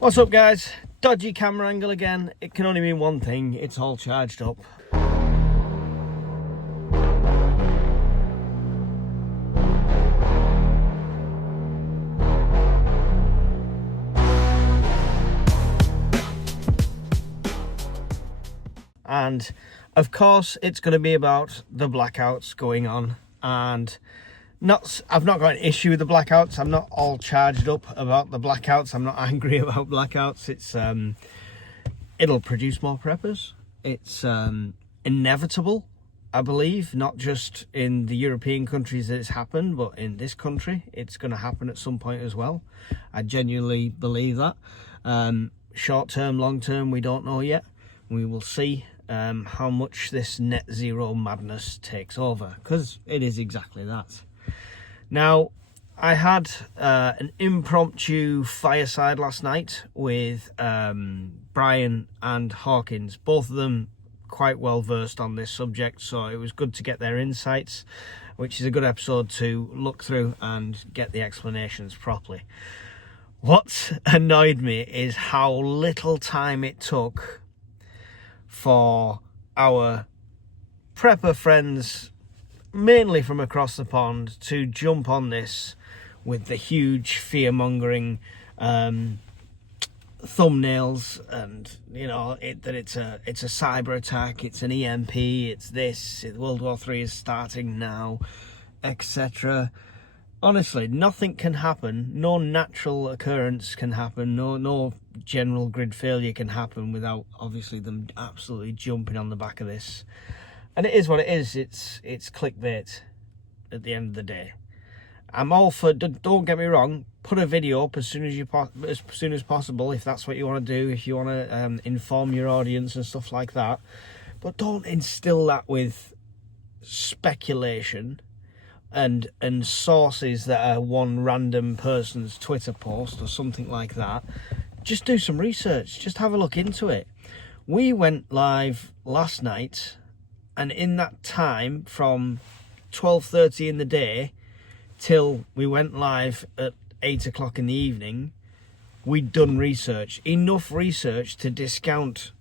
What's up, guys? Dodgy camera angle again. It can only mean one thing: it's all charged up. And of course it's going to be about the blackouts going on, and I've not got an issue with the blackouts. I'm not all charged up about the blackouts. I'm not angry about blackouts. It's it'll produce more preppers. It's inevitable, I believe, not just in the European countries that it's happened, but in this country it's going to happen at some point as well. I genuinely believe that. Short term, long term, we don't know yet. We will see how much this net zero madness takes over, because it is exactly that. Now, I had an impromptu fireside last night with Brian and Hawkins, both of them quite well versed on this subject, so it was good to get their insights, which is a good episode to look through and get the explanations properly. What annoyed me is how little time it took for our prepper friends, mainly from across the pond, to jump on this with the huge fear-mongering thumbnails, and that it's a cyber attack, it's an EMP, it's this, World War III is starting now, etc. Honestly, nothing can happen, no natural occurrence can happen, no general grid failure can happen without obviously them absolutely jumping on the back of this. And it is what it is. It's clickbait at the end of the day. I'm all for, don't get me wrong, put a video up as soon as possible if that's what you want to do, if you want to inform your audience and stuff like that. But don't instill that with speculation and sources that are one random person's Twitter post or something like that. Just do some research. Just have a look into it. We went live last night, and in that time from 12:30 in the day till we went live at 8 o'clock in the evening, we'd done research. Enough research to discount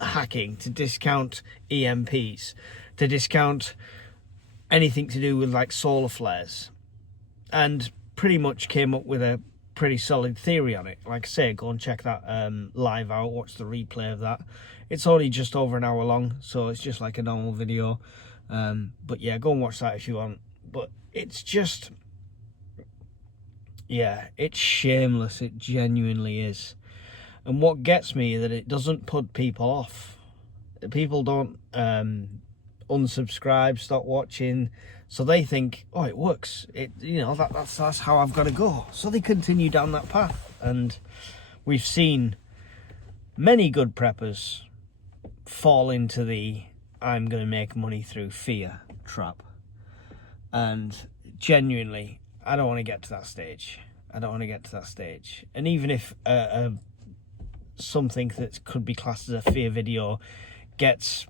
hacking, to discount EMPs, to discount anything to do with like solar flares, and pretty much came up with a pretty solid theory on it. Like I say, go and check that live out, watch the replay of that. It's only just over an hour long, so it's just like a normal video, but yeah, go and watch that if you want. But it's just, yeah, it's shameless. It genuinely is. And what gets me is that it doesn't put people off. People don't unsubscribe, stop watching, so they think, oh, it works, that's how I've got to go, so they continue down that path. And we've seen many good preppers fall into the I'm going to make money through fear trap, and genuinely I don't want to get to that stage. And even if something that could be classed as a fear video gets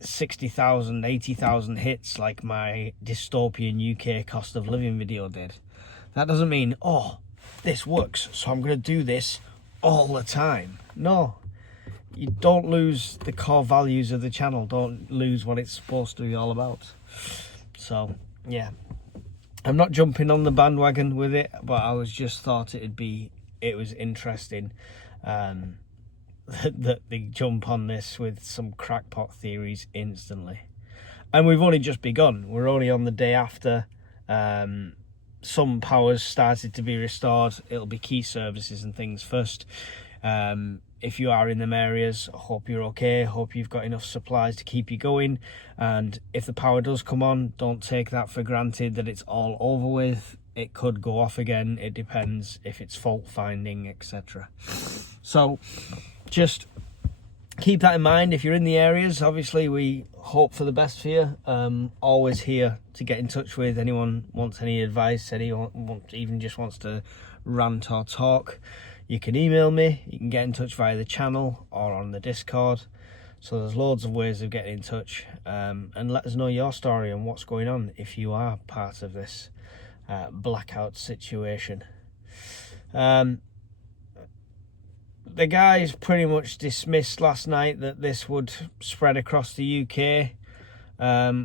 60,000, 80,000 hits like my dystopian UK cost of living video did, that doesn't mean, oh, this works, so I'm going to do this all the time. No, you don't lose the core values of the channel, don't lose what it's supposed to be all about. So yeah, I'm not jumping on the bandwagon with it, but I just thought it was interesting that they jump on this with some crackpot theories instantly. And we've only just begun. We're only on the day after some powers started to be restored. It'll be key services and things first. If you are in them areas, I hope you're okay. Hope you've got enough supplies to keep you going. And if the power does come on, don't take that for granted that it's all over with. It could go off again. It depends if it's fault finding, etc. So just keep that in mind if you're in the areas. Obviously, we hope for the best for you. Always here to get in touch with anyone wants any advice, anyone even just wants to rant or talk. You can email me, you can get in touch via the channel or on the Discord. So there's loads of ways of getting in touch, and let us know your story and what's going on if you are part of this blackout situation. the guys pretty much dismissed last night that this would spread across the UK,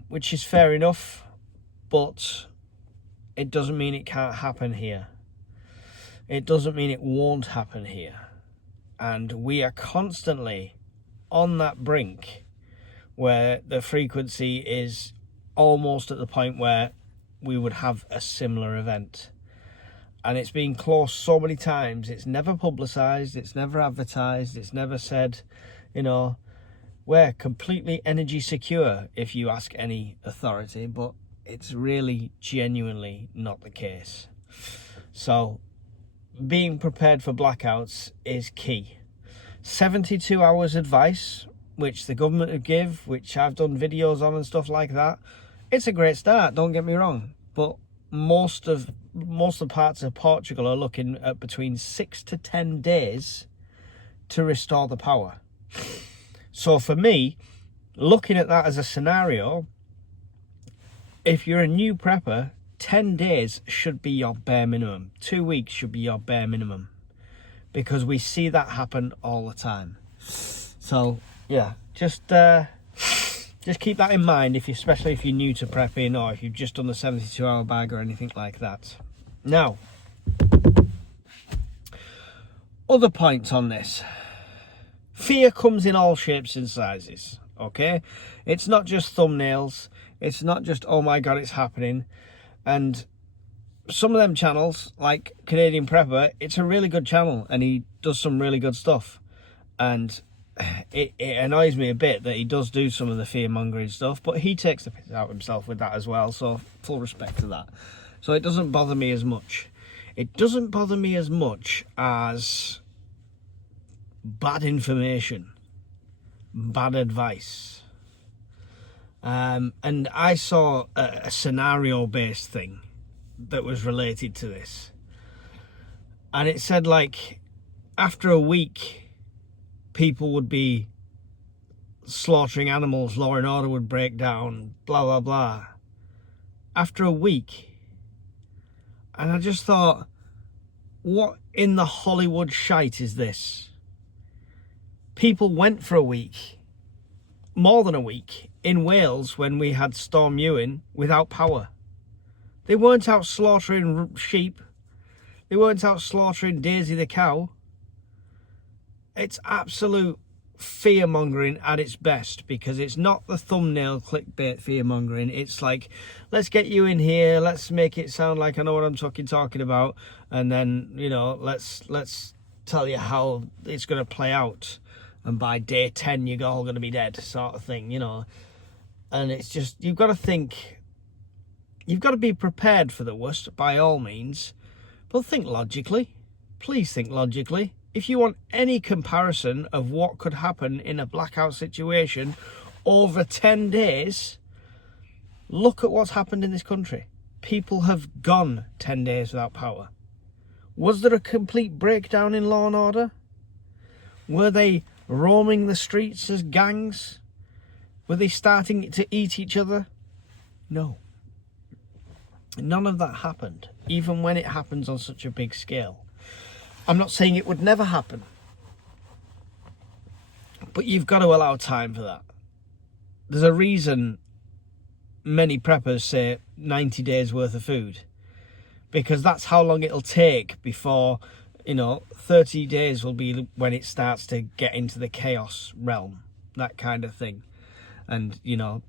which is fair enough, but it doesn't mean it can't happen here. It doesn't mean it won't happen here. And we are constantly on that brink where the frequency is almost at the point where we would have a similar event. And it's been close so many times. It's never publicised, it's never advertised, it's never said, you know, we're completely energy secure if you ask any authority, but it's really genuinely not the case. So being prepared for blackouts is key. 72 hours advice, which the government would give, which I've done videos on and stuff like that. It's a great start, don't get me wrong, but most of the parts of Portugal are looking at between 6 to 10 days to restore the power. So for me, looking at that as a scenario, if you're a new prepper, 10 days should be your bare minimum. 2 weeks should be your bare minimum, because we see that happen all the time. So yeah, just keep that in mind, especially if you're new to prepping, or if you've just done the 72-hour bag or anything like that. Now, other points on this. Fear comes in all shapes and sizes, okay? It's not just thumbnails. It's not just, oh my God, it's happening. And some of them channels, like Canadian Prepper, it's a really good channel and he does some really good stuff. And it annoys me a bit that he does do some of the fear-mongering stuff, but he takes the piss out himself with that as well, so full respect to that. So it doesn't bother me as much. It doesn't bother me as much as bad information, bad advice. And I saw a scenario-based thing that was related to this. And it said, like, after a week, people would be slaughtering animals, law and order would break down, blah, blah, blah. After a week. And I just thought, what in the Hollywood shite is this? People went for a week, more than a week, in Wales when we had Storm Ewan without power. They weren't out slaughtering sheep. They weren't out slaughtering Daisy the cow. It's absolute fear-mongering at its best, because it's not the thumbnail clickbait fear-mongering. It's like, let's get you in here, let's make it sound like I know what I'm talking about, and then, you know, let's tell you how it's going to play out, and by day 10 you're all going to be dead, sort of thing, you know. And it's just, you've got to think, you've got to be prepared for the worst by all means, but think logically. Please think logically. If you want any comparison of what could happen in a blackout situation over 10 days, look at what's happened in this country. People have gone 10 days without power. Was there a complete breakdown in law and order? Were they roaming the streets as gangs? Were they starting to eat each other? No. None of that happened, even when it happens on such a big scale. I'm not saying it would never happen, but you've got to allow time for that. There's a reason many preppers say 90 days worth of food, because that's how long it'll take before, you know, 30 days will be when it starts to get into the chaos realm, that kind of thing. And, you know,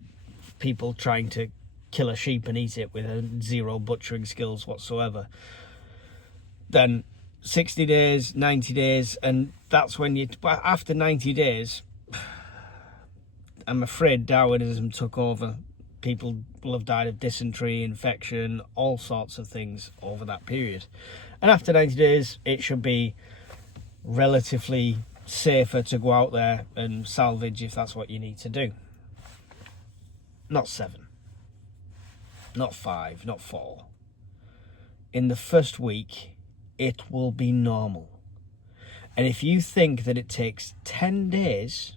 people trying to kill a sheep and eat it with zero butchering skills whatsoever. Then 60 days, 90 days, and that's when you, after 90 days, I'm afraid Darwinism took over. People will have died of dysentery, infection, all sorts of things over that period. And after 90 days, it should be relatively safer to go out there and salvage if that's what you need to do. Not 7, not 5, not 4. In the first week, it will be normal. And if you think that it takes 10 days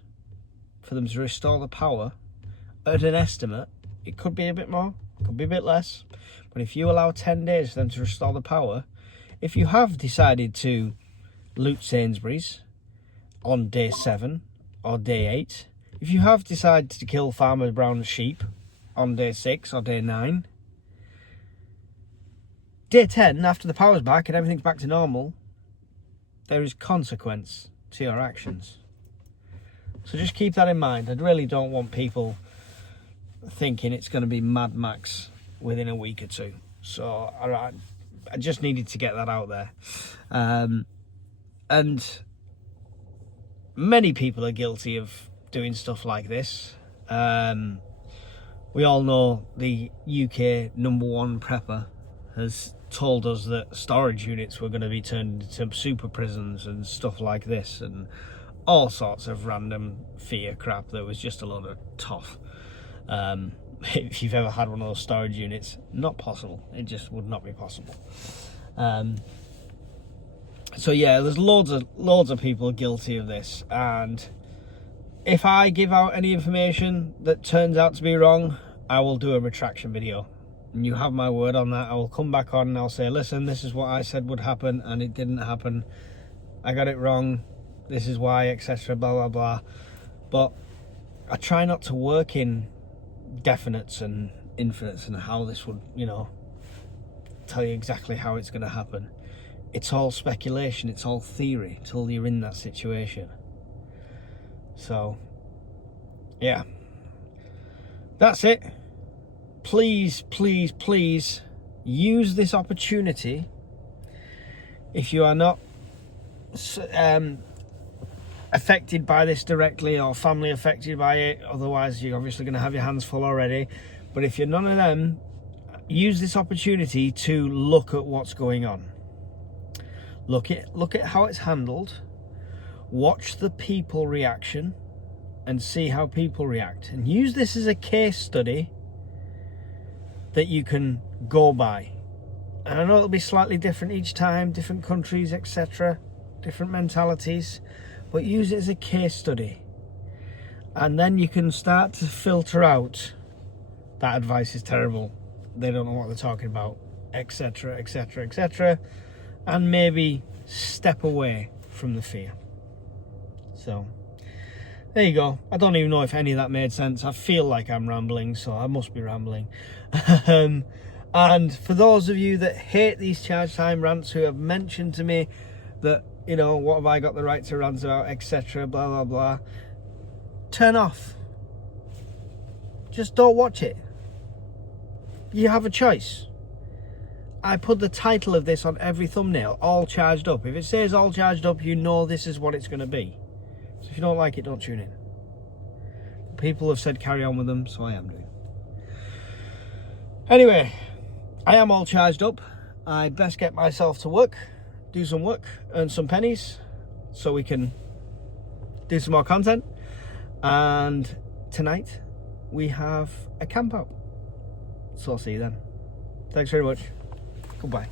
for them to restore the power, at an estimate, it could be a bit more, could be a bit less. But if you allow 10 days for them to restore the power, if you have decided to loot Sainsbury's, on day 7 or day 8, if you have decided to kill Farmer Brown's sheep on day 6 or day 9, day 10, after the power's back and everything's back to normal, there is consequence to your actions. So just keep that in mind. I really don't want people thinking it's going to be Mad Max within a week or two. So I just needed to get that out there. And many people are guilty of doing stuff like this. We all know the UK #1 prepper has told us that storage units were going to be turned into super prisons and stuff like this, and all sorts of random fear crap that was just a load of toff. If you've ever had one of those storage units, not possible. It just would not be possible. So yeah, there's loads of people guilty of this, and if I give out any information that turns out to be wrong, I will do a retraction video. And you have my word on that. I will come back on and I'll say, listen, this is what I said would happen and it didn't happen. I got it wrong. This is why, etc. Blah, blah, blah. But I try not to work in definites and infinites and how this would, tell you exactly how it's going to happen. It's all speculation. It's all theory till you're in that situation. So, yeah. That's it. Please, please, please use this opportunity. If you are not affected by this directly or family affected by it, otherwise you're obviously going to have your hands full already. But if you're none of them, use this opportunity to look at what's going on. Look at how it's handled. Watch the people reaction and see how people react. And use this as a case study that you can go by. And I know it'll be slightly different each time, different countries, etc., different mentalities, but use it as a case study. And then you can start to filter out that advice is terrible, they don't know what they're talking about, etc., etc., etc., and maybe step away from the fear. So there you go. I don't even know if any of that made sense. I feel like I'm rambling, so I must be rambling. And for those of you that hate these charge time rants, who have mentioned to me that, what have I got the right to rant about, etc., blah, blah, blah, turn off. Just don't watch it. You have a choice. I put the title of this on every thumbnail, all charged up. If it says all charged up, this is what it's going to be. So if you don't like it, don't tune in. People have said carry on with them, so I am doing. Anyway, I am all charged up. I best get myself to work, do some work, earn some pennies, so we can do some more content. And tonight, we have a camp out. So I'll see you then. Thanks very much. Goodbye.